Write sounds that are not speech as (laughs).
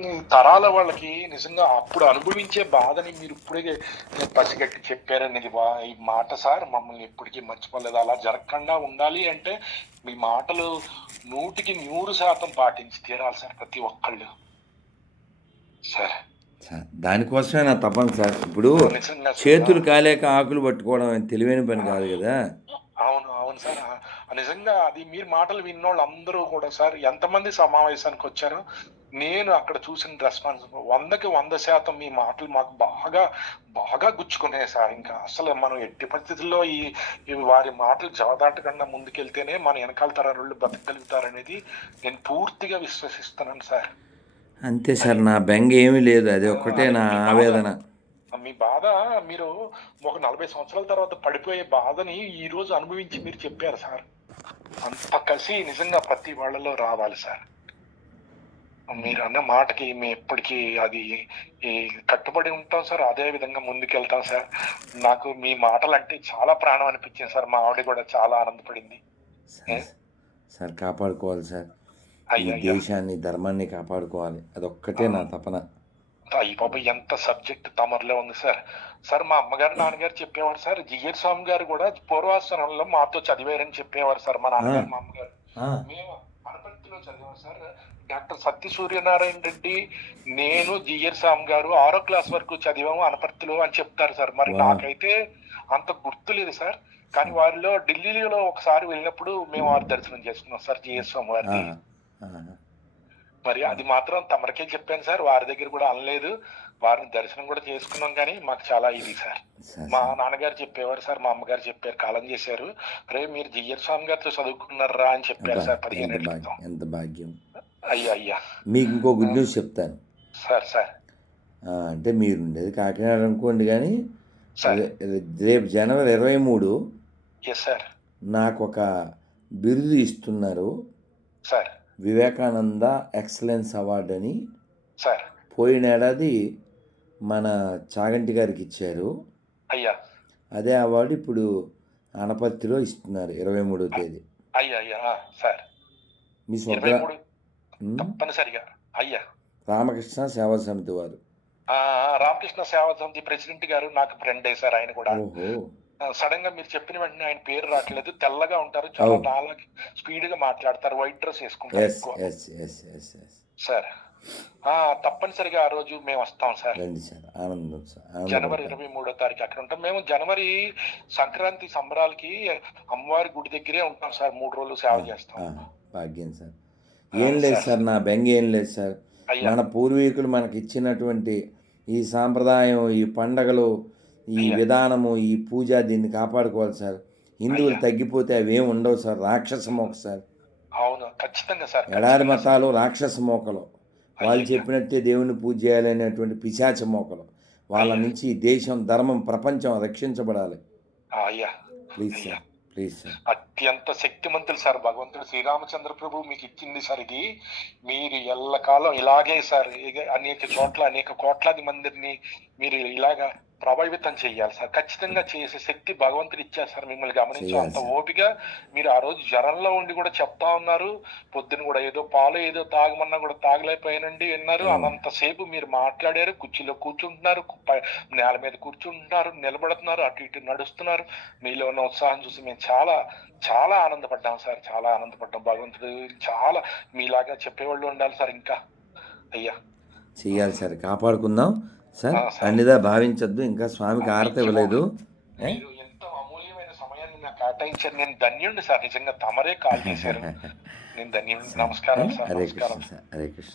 ఈ తరాల వాళ్ళకి నిజంగా అప్పుడు అనుభవించే బాధని మీరు ఇప్పుడే పసిగట్టి చెప్పారనేది వా- ఈ మాట సార్ మమ్మల్ని ఎప్పటికీ మర్చిపోలేదు. అలా జరగకుండా ఉండాలి అంటే మీ మాటలు నూటికి నూరు శాతం పాటించి తీరాలి సార్ ప్రతి ఒక్కళ్ళు. సార్. సార్ దానికోసమే నా తప్పను సార్. ఇప్పుడు. చేతులు కాలేక ఆకులు పట్టుకోవడం తెలివైన పని కాదు కదా. అవును అవును సార్. నిజంగా అది మీరు మాటలు విన్నోళ్ళు అందరూ కూడా సార్ ఎంతమంది సమావేశానికి వచ్చారో? నేను అక్కడ చూసిన రెస్పాన్స్ వందకి వంద శాతం మీ మాటలు మాకు బాగా బాగా గుచ్చుకున్నాయి సార్. ఇంకా అసలు మనం ఎట్టి పరిస్థితుల్లో ఈ ఈ వారి మాటలు జవదాటకుండా ముందుకెళ్తేనే మన వెనకాల తరాలు బతకగలుగుతారనేది నేను పూర్తిగా విశ్వసిస్తున్నాను సార్. అంతే సార్ నా బెంగ ఏమీ లేదు. అది ఒక్కటే నా ఆవేదన. మీ బాధ మీరు ఒక నలభై సంవత్సరాల తర్వాత పడిపోయే బాధని ఈ రోజు అనుభవించి మీరు చెప్పారు సార్. అంత కసి నిజంగా ప్రతి వాళ్ళలో రావాలి సార్. మీరు అన్న మాటకి మేము ఎప్పటికీ అది ఈ కట్టుబడి ఉంటాం సార్ అదే విధంగా ముందుకెళ్తాం సార్. నాకు మీ మాటలు అంటే చాలా ప్రాణం అనిపించింది సార్ మా ఆవిడ కూడా చాలా ఆనందపడింది. సార్ కాపాడుకోవాలి సార్. ఈ దేశాన్ని ధర్మాన్ని కాపాడుకోవాలి. అదొక్కటే నా తపన. అయ్యి బాబా ఎంత సబ్జెక్ట్ తమరిలో ఉంది సార్. సార్ మా అమ్మగారు నాన్నగారు చెప్పేవారు సార్ జిఎర్ స్వామి గారు కూడా పూర్వాశ్రమంలో మాతో చదివారని చెప్పేవారు సార్ మా నాన్నగారు మా అమ్మగారు. మేము? అనపర్తిలో చదివాం సార్. డాక్టర్ సత్య సూర్యనారాయణ రెడ్డి నేను జిఎర్ స్వామి గారు ఆరో క్లాస్ వరకు చదివాము అనపర్తిలో అని చెప్తారు సార్. మరి. నాకైతే అంత గుర్తు లేదు సార్. కానీ వారిలో ఢిల్లీలో ఒకసారి వెళ్ళినప్పుడు మేము వారి దర్శనం చేసుకున్నాం సార్ జిఎస్ స్వామి వారిని మరి అది మాత్రం తమరికే చెప్పాను సార్. వారి దగ్గర కూడా అనలేదు. వారిని దర్శనం కూడా చేసుకున్నాం కానీ మాకు చాలా ఇది సార్. మా నాన్నగారు చెప్పేవారు సార్ మా అమ్మగారు చెప్పారు కాలం చేశారు. రే మీరు జిఎర్ స్వామి గారితో చదువుకున్నారా అని చెప్పారు సార్ పదిహేను ఎంత ఏళ్ళ భాగ్యం క్రితం. ఎంత భాగ్యం. అయ్యా అయ్యా. మీకు ఇంకో గుడ్ న్యూస్ చెప్తాను. Sir sir. అంటే మీరు ఉండేది కాకినాడ అనుకోండి కానీ రేపు జనవరి ఇరవై మూడు ఎస్ సార్ నాకు ఒక బిరుదు ఇస్తున్నారు. సార్. వివేకానంద ఎక్సలెన్స్ అవార్డు అని సార్. పోయిన ఏడాది మన చాగంటి గారికి ఇచ్చారు. అయ్యా. అదే అవార్డు ఇప్పుడు అనపర్తిలో ఇస్తున్నారు ఇరవై మూడో తేదీ. అయ్యా అయ్యా సార్. మీ తప్పనిసరిగా. అయ్యా. రామకృష్ణ సేవా సమితి వారు. రామకృష్ణ సేవా సమితి ప్రెసిడెంట్ గారు నాకు ఫ్రెండ్ సార్ ఆయన కూడా. సడన్గా మీరు చెప్పిన వెంటనే ఆయన పేరు రావట్లేదు. తెల్లగా ఉంటారు. చాలా. నాలా స్పీడ్గా మాట్లాడతారు. వైట్ డ్రెస్ వేసుకుంటారు ఎక్కువ. సార్ తప్పనిసరిగా ఆ రోజు మేము వస్తాం సార్. రండి సార్. ఆనందం సార్. జనవరి ఇరవై మూడో తారీఖు అక్కడ ఉంటాం. మేము జనవరి సంక్రాంతి సంబరాలకి అమ్మవారి గుడి దగ్గరే ఉంటాం సార్. మూడు రోజులు సేవ చేస్తాం. భాగ్యం సార్. ఏం లేదు సార్. నా బెంగ ఏం లేదు సార్. మన పూర్వీకులు మనకి ఇచ్చినటువంటి ఈ సాంప్రదాయం ఈ పండగలు ఈ. విధానము ఈ పూజ దీన్ని కాపాడుకోవాలి సార్. హిందువులు. తగ్గిపోతే అవి ఏమి ఉండవు సార్. రాక్షస మోక సార్. అవును ఖచ్చితంగా సార్ ఎడారి మతాలు రాక్షస మోకలు వాళ్ళు. చెప్పినట్టే దేవుని పూజ చేయాలనేటువంటి పిశాచ మోకలు వాళ్ళ. నుంచి దేశం ధర్మం ప్రపంచం రక్షించబడాలి. అయ్యా. ప్లీజ్. సార్. Please sir. అత్యంత శక్తిమంతులు సార్. భగవంతుడు శ్రీరామచంద్ర ప్రభు మీకు ఇచ్చింది సార్ ఇది. మీరు ఎల్లకాలం ఇలాగే సార్. అనేక చోట్ల అనేక కోట్లాది మందిని మీరు ఇలాగా ప్రభావితం చేయాలి సార్. ఖచ్చితంగా చేసే శక్తి భగవంతుడు ఇచ్చారు సార్ మిమ్మల్ని గమనించు. చేయాలి అంత. ఓపిక మీరు ఆ రోజు జ్వరంలో ఉండి కూడా చెప్తా ఉన్నారు. పొద్దున కూడా ఏదో పాలు ఏదో తాగమన్నా కూడా తాగలేకపోయానండి విన్నారు. అనంతసేపు మీరు మాట్లాడారు. కుర్చీలో కూర్చుంటున్నారు. నేల మీద కూర్చుంటున్నారు. నిలబడుతున్నారు. అటు ఇటు నడుస్తున్నారు. మీలో ఉన్న ఉత్సాహం చూసి మేము చాలా చాలా ఆనందపడ్డాం సార్. చాలా ఆనందపడ్డాం. భగవంతుడు చాలా మీలాగా చెప్పేవాళ్ళు ఉండాలి సార్ ఇంకా. అయ్యా. చెయ్యాలి సార్. కాపాడుకుందాం. సార్. అన్నిదా భావించొద్దు ఇంకా స్వామికి ఆరత ఇవ్వలేదు. ఎంతో అమూల్యమైన సమయాన్ని నాకు కేటాయించారు. నేను సార్ నిజంగా తమరే కాల్ చేశారు. (laughs) నేను నమస్కారం సార్ హరే కృష్ణ సార్ హరే కృష్ణ.